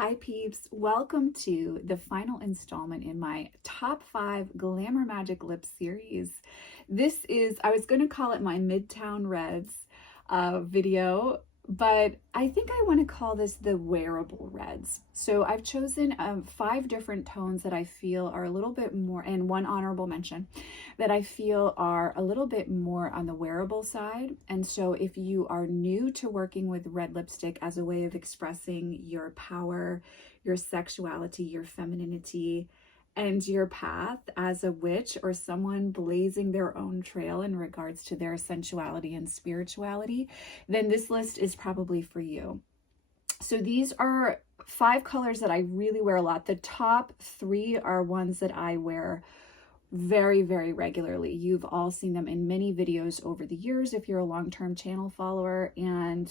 Hi peeps, welcome to the final installment in my top 5 Glamour Magic lip series. This is, I was going to call it my Midtown Reds video, but I think I want to call this the wearable reds. So I've chosen 5 different tones that I feel are a little bit more, and one honorable mention, that I feel are a little bit more on the wearable side. And so if you are new to working with red lipstick as a way of expressing your power, your sexuality, your femininity, and your path as a witch or someone blazing their own trail in regards to their sensuality and spirituality, then this list is probably for you. So these are 5 colors that I really wear a lot. The top 3 are ones that I wear very, very regularly. You've all seen them in many videos over the years if you're a long-term channel follower, and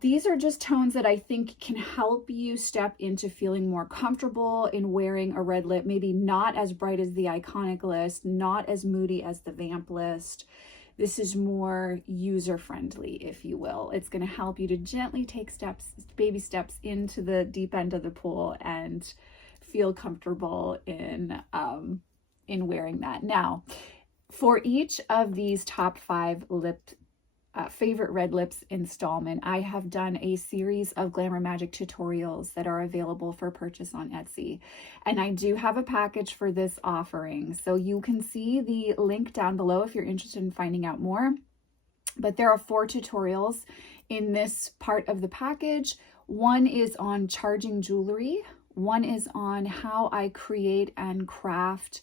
these are just tones that I think can help you step into feeling more comfortable in wearing a red lip, maybe not as bright as the Iconic list, not as moody as the Vamp list. This is more user-friendly, if you will. It's going to help you to gently take steps, baby steps into the deep end of the pool and feel comfortable in wearing that. Now, for each of these top 5 favorite red lips installment, I have done a series of Glamour Magic tutorials that are available for purchase on Etsy. And I do have a package for this offering. So you can see the link down below if you're interested in finding out more. But there are 4 tutorials in this part of the package. One is on charging jewelry. One is on how I create and craft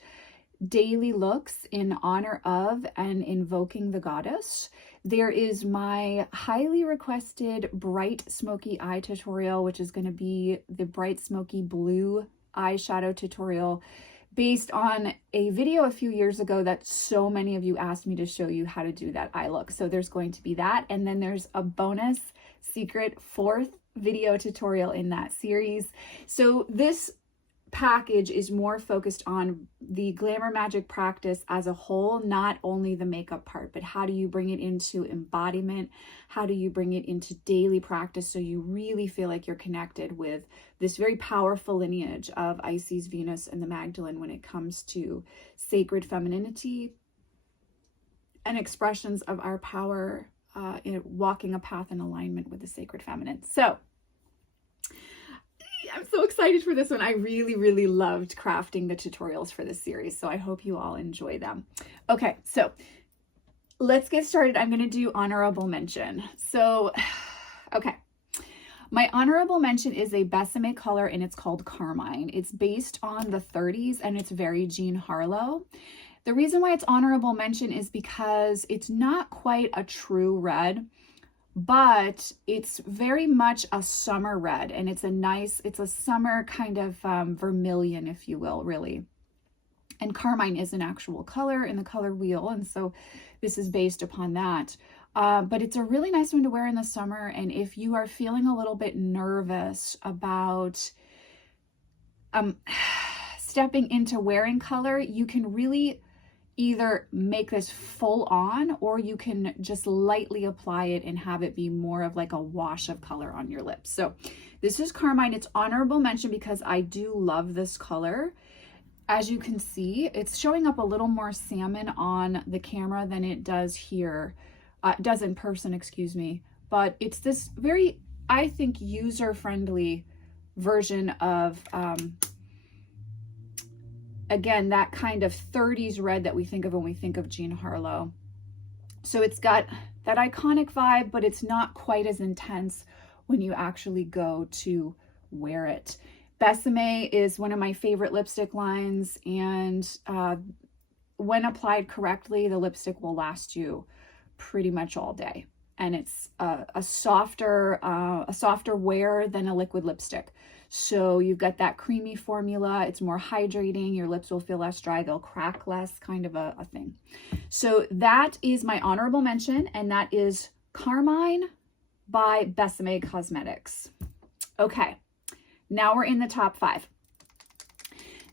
daily looks in honor of and invoking the goddess. There is my highly requested bright smoky eye tutorial, which is going to be the bright smoky blue eyeshadow tutorial based on a video a few years ago that so many of you asked me to show you how to do that eye look. So there's going to be that, and then there's a bonus secret 4th video tutorial in that series. So this package is more focused on the Glamour Magic practice as a whole, not only the makeup part, but how do you bring it into embodiment? How do you bring it into daily practice so you really feel like you're connected with this very powerful lineage of Isis, Venus, and the Magdalene when it comes to sacred femininity and expressions of our power in walking a path in alignment with the sacred feminine. So I'm so excited for this one. I really, really loved crafting the tutorials for this series, so I hope you all enjoy them. Okay, so let's get started. I'm going to do honorable mention. So, okay. My honorable mention is a Besame color, and it's called Carmine. It's based on the 30s, and it's very Jean Harlow. The reason why it's honorable mention is because it's not quite a true red, but it's very much a summer red, and it's a summer kind of vermilion, if you will, really. And Carmine is an actual color in the color wheel, and so this is based upon that. But it's a really nice one to wear in the summer, and if you are feeling a little bit nervous about stepping into wearing color, you can really either make this full on, or you can just lightly apply it and have it be more of like a wash of color on your lips. So this is Carmine. It's honorable mention because I do love this color. As you can see, it's showing up a little more salmon on the camera than it does here. It does in person, excuse me. But it's this very, I think, user-friendly version of again, that kind of 30s red that we think of when we think of Jean Harlow. So it's got that iconic vibe, but it's not quite as intense when you actually go to wear it. Besame is one of my favorite lipstick lines, and when applied correctly, the lipstick will last you pretty much all day. And it's a softer wear than a liquid lipstick. So you've got that creamy formula. It's more hydrating. Your lips will feel less dry. They'll crack less, kind of a thing. So that is my honorable mention, and that is Carmine by Besame Cosmetics. Okay, now we're in the top 5.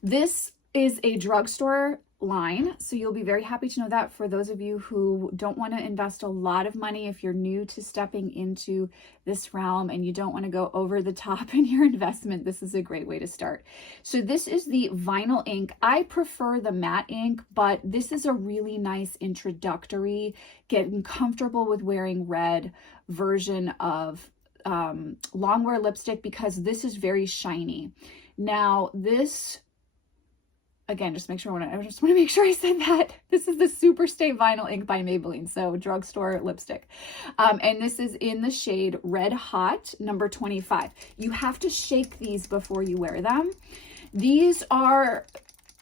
This is a drugstore line. So you'll be very happy to know that. For those of you who don't want to invest a lot of money, if you're new to stepping into this realm and you don't want to go over the top in your investment, this is a great way to start. So this is the vinyl ink. I prefer the matte ink, but this is a really nice introductory, getting comfortable with wearing red version of longwear lipstick, because this is very shiny. Now this, again, just make sure I just want to make sure I said that. This is the Super Stay Vinyl Ink by Maybelline, so drugstore lipstick. And this is in the shade Red Hot, number 25. You have to shake these before you wear them. These are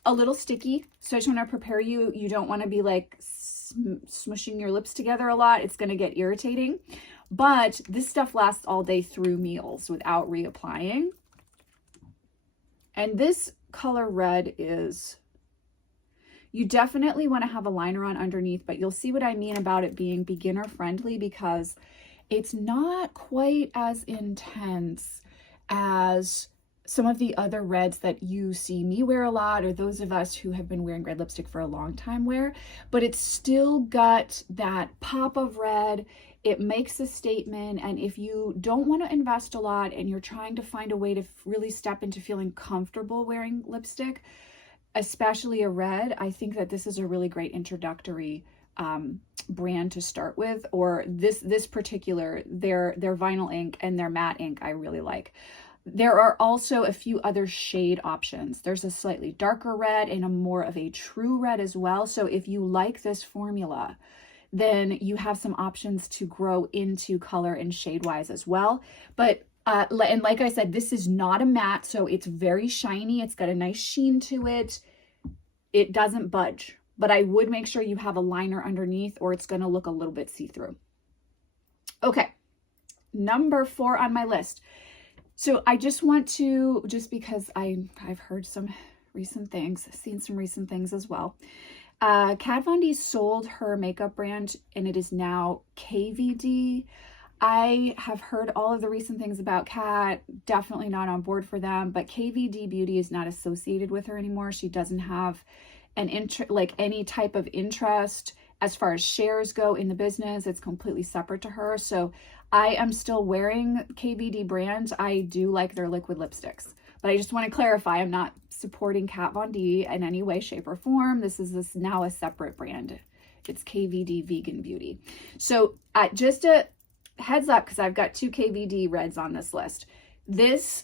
a little sticky, so I just want to prepare you. You don't want to be like smushing your lips together a lot. It's going to get irritating. But this stuff lasts all day through meals without reapplying. And this color red is, you definitely want to have a liner on underneath, but you'll see what I mean about it being beginner friendly, because it's not quite as intense as some of the other reds that you see me wear a lot, or those of us who have been wearing red lipstick for a long time wear, but it's still got that pop of red. It makes a statement. And if you don't want to invest a lot and you're trying to find a way to really step into feeling comfortable wearing lipstick, especially a red, I think that this is a really great introductory brand to start with. Or this particular, their vinyl ink and their matte ink, I really like. There are also a few other shade options. There's a slightly darker red and a more of a true red as well. So if you like this formula, then you have some options to grow into color and shade wise as well. But and like I said, this is not a matte, so it's very shiny. It's got a nice sheen to it. It doesn't budge, but I would make sure you have a liner underneath, or it's going to look a little bit see-through. Okay, number 4 on my list. So I just want to, just because I've heard some recent things, seen some recent things as well. Kat Von D sold her makeup brand, and it is now KVD. I have heard all of the recent things about Kat, definitely not on board for them, but KVD Beauty is not associated with her anymore. She doesn't have an any type of interest as far as shares go in the business. It's completely separate to her. So I am still wearing KVD brand. I do like their liquid lipsticks, but I just want to clarify, I'm not supporting Kat Von D in any way, shape, or form. This is now a separate brand. It's KVD Vegan Beauty. So just a heads up, because I've got 2 KVD reds on this list. This,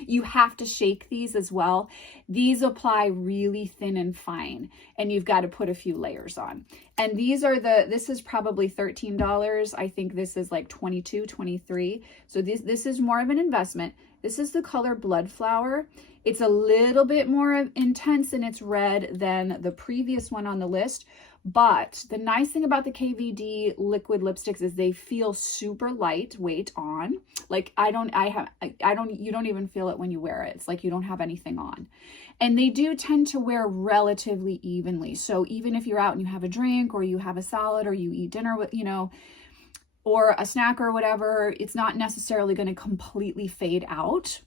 you have to shake these as well. These apply really thin and fine, and you've got to put a few layers on. And these are this is probably $13. I think this is like $22, $23. So this is more of an investment. This is the color Bloodflower. It's a little bit more intense in its red than the previous one on the list. But the nice thing about the KVD liquid lipsticks is they feel super lightweight on. Like you don't even feel it when you wear it. It's like you don't have anything on. And they do tend to wear relatively evenly. So even if you're out and you have a drink, or you have a salad, or you eat dinner with, or a snack or whatever, it's not necessarily going to completely fade out.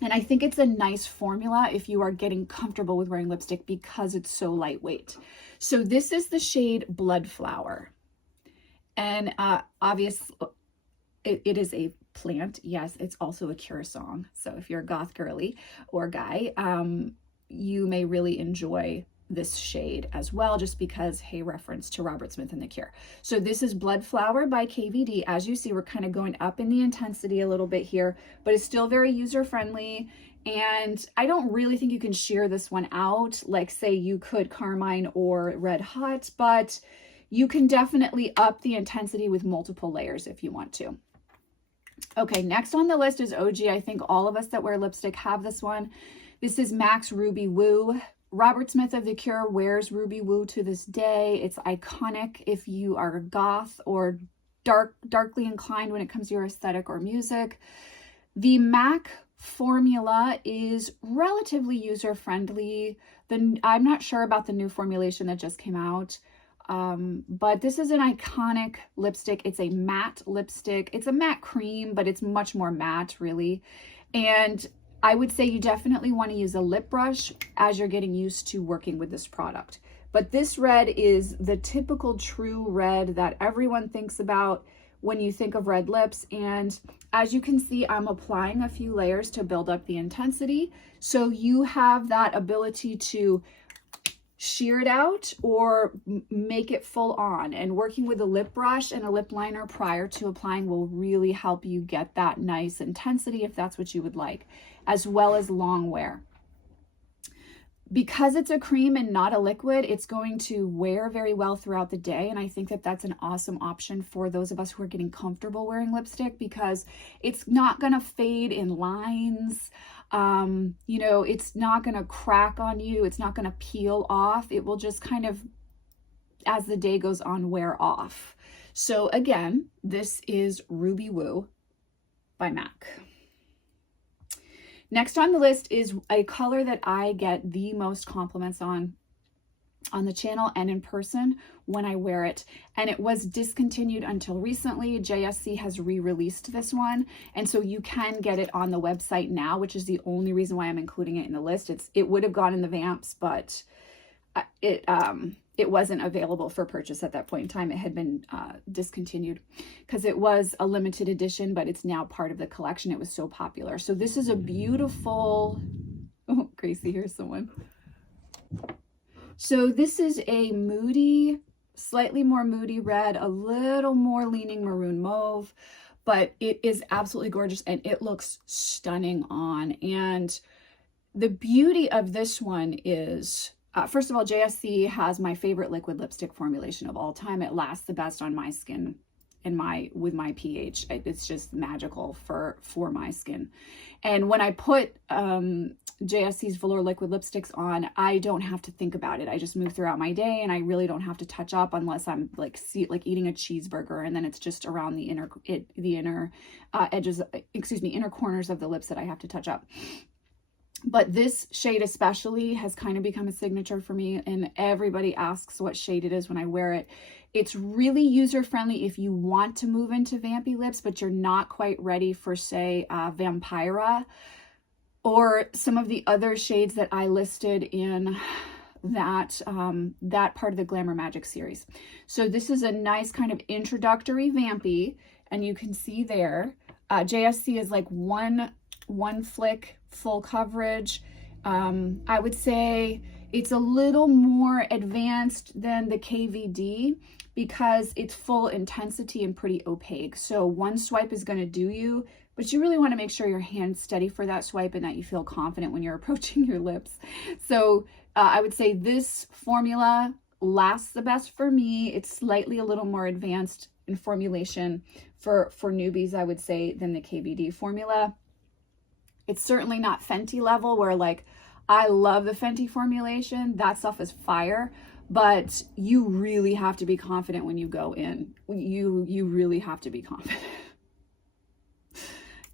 And I think it's a nice formula if you are getting comfortable with wearing lipstick, because it's so lightweight. So this is the shade Bloodflower. And obviously it is a plant. Yes, it's also a curasong. So if you're a goth girly or guy, you may really enjoy this shade as well, just because, hey, reference to Robert Smith and the Cure. So this is Bloodflower by KVD. As you see, we're kind of going up in the intensity a little bit here, but it's still very user-friendly. And I don't really think you can sheer this one out like, say, you could Carmine or Red Hot, but you can definitely up the intensity with multiple layers if you want to. Okay, next on the list is OG. I think all of us that wear lipstick have this one. This is MAC's Ruby Woo. Robert Smith of The Cure wears Ruby Woo to this day. It's iconic if you are goth or darkly inclined when it comes to your aesthetic or music. The MAC formula is relatively user-friendly. I'm not sure about the new formulation that just came out, but this is an iconic lipstick. It's a matte lipstick. It's a matte cream, but it's much more matte, really. And I would say you definitely want to use a lip brush as you're getting used to working with this product. But this red is the typical true red that everyone thinks about when you think of red lips. And as you can see, I'm applying a few layers to build up the intensity. So you have that ability to shear it out or make it full on. And working with a lip brush and a lip liner prior to applying will really help you get that nice intensity if that's what you would like, as well as long wear. Because it's a cream and not a liquid, it's going to wear very well throughout the day. And I think that that's an awesome option for those of us who are getting comfortable wearing lipstick, because it's not going to fade in lines. You know, it's not going to crack on you. It's not going to peel off. It will just kind of, as the day goes on, wear off. So again, this is Ruby Woo by MAC. Next on the list is a color that I get the most compliments on the channel and in person when I wear it. And it was discontinued until recently. JSC has re-released this one. And so you can get it on the website now, which is the only reason why I'm including it in the list. It would have gone in the Vamps, but it wasn't available for purchase at that point in time. It had been discontinued because it was a limited edition, but it's now part of the collection. It was so popular. So this is a beautiful, oh, Gracie, here's someone. So this is a moody, slightly more moody red, a little more leaning maroon mauve, but it is absolutely gorgeous and it looks stunning on. And the beauty of this one is, first of all, JSC has my favorite liquid lipstick formulation of all time. It lasts the best on my skin and with my pH. It's just magical for my skin. And when I put JSC's velour liquid lipsticks on, I don't have to think about it. I just move throughout my day and I really don't have to touch up unless I'm like eating a cheeseburger, and then it's just around the inner edges, inner corners of the lips that I have to touch up. But this shade especially has kind of become a signature for me, and everybody asks what shade it is when I wear it. It's really user-friendly if you want to move into vampy lips, but you're not quite ready for, say, Vampira or some of the other shades that I listed in that part of the Glamour Magick series. So this is a nice kind of introductory vampy, and you can see there, JSC is like one flick full coverage. I would say it's a little more advanced than the KVD because it's full intensity and pretty opaque. So one swipe is going to do you, but you really want to make sure your hand's steady for that swipe and that you feel confident when you're approaching your lips. So I would say this formula lasts the best for me. It's slightly a little more advanced in formulation for newbies, I would say, than the KVD formula. It's certainly not Fenty level where, like, I love the Fenty formulation. That stuff is fire, but you really have to be confident when you go in. You really have to be confident.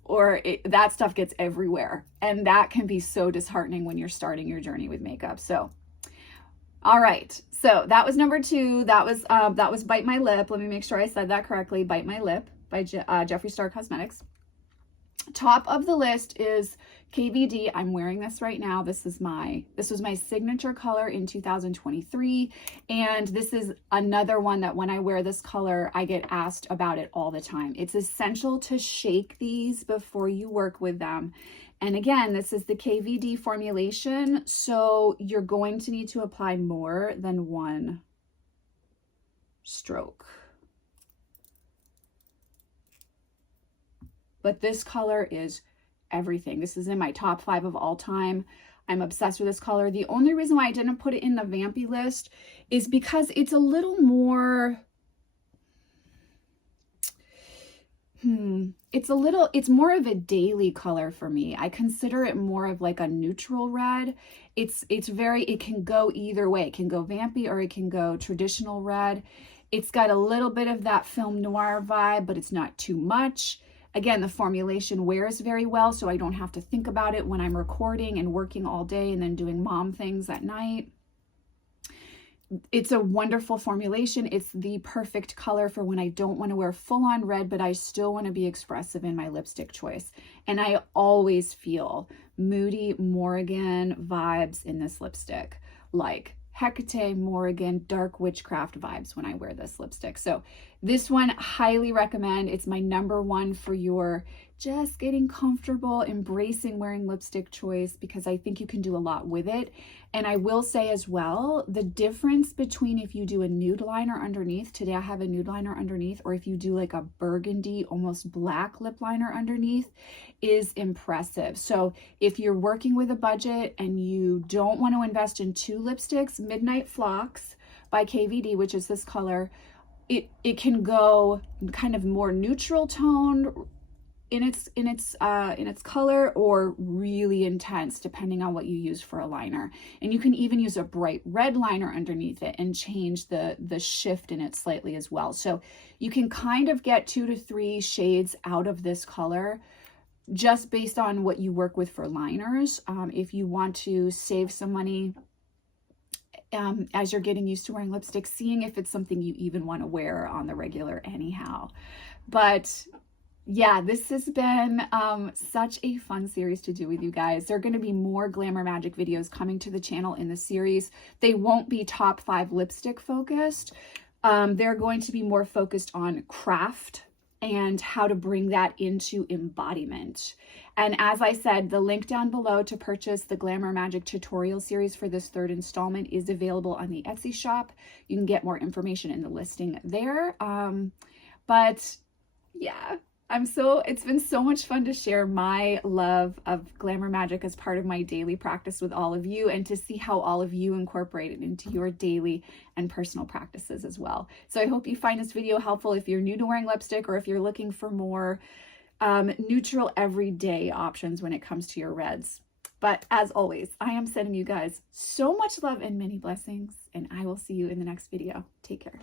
Or that stuff gets everywhere. And that can be so disheartening when you're starting your journey with makeup. So, all right. So that was number 2. That was Bite My Lip. Let me make sure I said that correctly. Bite My Lip by Jeffree Star Cosmetics. Top of the list is KVD. I'm wearing this right now. This was my signature color in 2023. And this is another one that when I wear this color, I get asked about it all the time. It's essential to shake these before you work with them. And again, this is the KVD formulation. So you're going to need to apply more than one stroke. But this color is everything. This is in my top 5 of all time. I'm obsessed with this color. The only reason why I didn't put it in the vampy list is because it's a little more, it's more of a daily color for me. I consider it more of like a neutral red. It can go either way. It can go vampy or it can go traditional red. It's got a little bit of that film noir vibe, but it's not too much. Again, the formulation wears very well, so I don't have to think about it when I'm recording and working all day and then doing mom things at night. It's a wonderful formulation. It's the perfect color for when I don't want to wear full-on red, but I still want to be expressive in my lipstick choice. And I always feel Moody Morrigan vibes in this lipstick, like Hecate Morrigan Dark Witchcraft vibes when I wear this lipstick. So this one, highly recommend. It's my #1 for your just getting comfortable, embracing wearing lipstick choice, because I think you can do a lot with it. And I will say as well, the difference between if you do a nude liner underneath, today I have a nude liner underneath, or if you do like a burgundy, almost black lip liner underneath, is impressive. So if you're working with a budget and you don't want to invest in 2 lipsticks, Midnight Phlox by KVD, which is this color, it can go kind of more neutral toned in its color, or really intense depending on what you use for a liner. And you can even use a bright red liner underneath it and change the shift in it slightly as well. So you can kind of get 2 to 3 shades out of this color just based on what you work with for liners. If you want to save some money as you're getting used to wearing lipstick, seeing if it's something you even want to wear on the regular anyhow. But yeah, this has been such a fun series to do with you guys. There are going to be more Glamour Magick videos coming to the channel in the series. They won't be top 5 lipstick focused. They're going to be more focused on craft and how to bring that into embodiment. And as I said, the link down below to purchase the Glamour Magick tutorial series for this 3rd installment is available on the Etsy shop. You can get more information in the listing there. But yeah, it's been so much fun to share my love of Glamour Magick as part of my daily practice with all of you, and to see how all of you incorporate it into your daily and personal practices as well. So I hope you find this video helpful if you're new to wearing lipstick, or if you're looking for more neutral everyday options when it comes to your reds. But as always, I am sending you guys so much love and many blessings, and I will see you in the next video. Take care.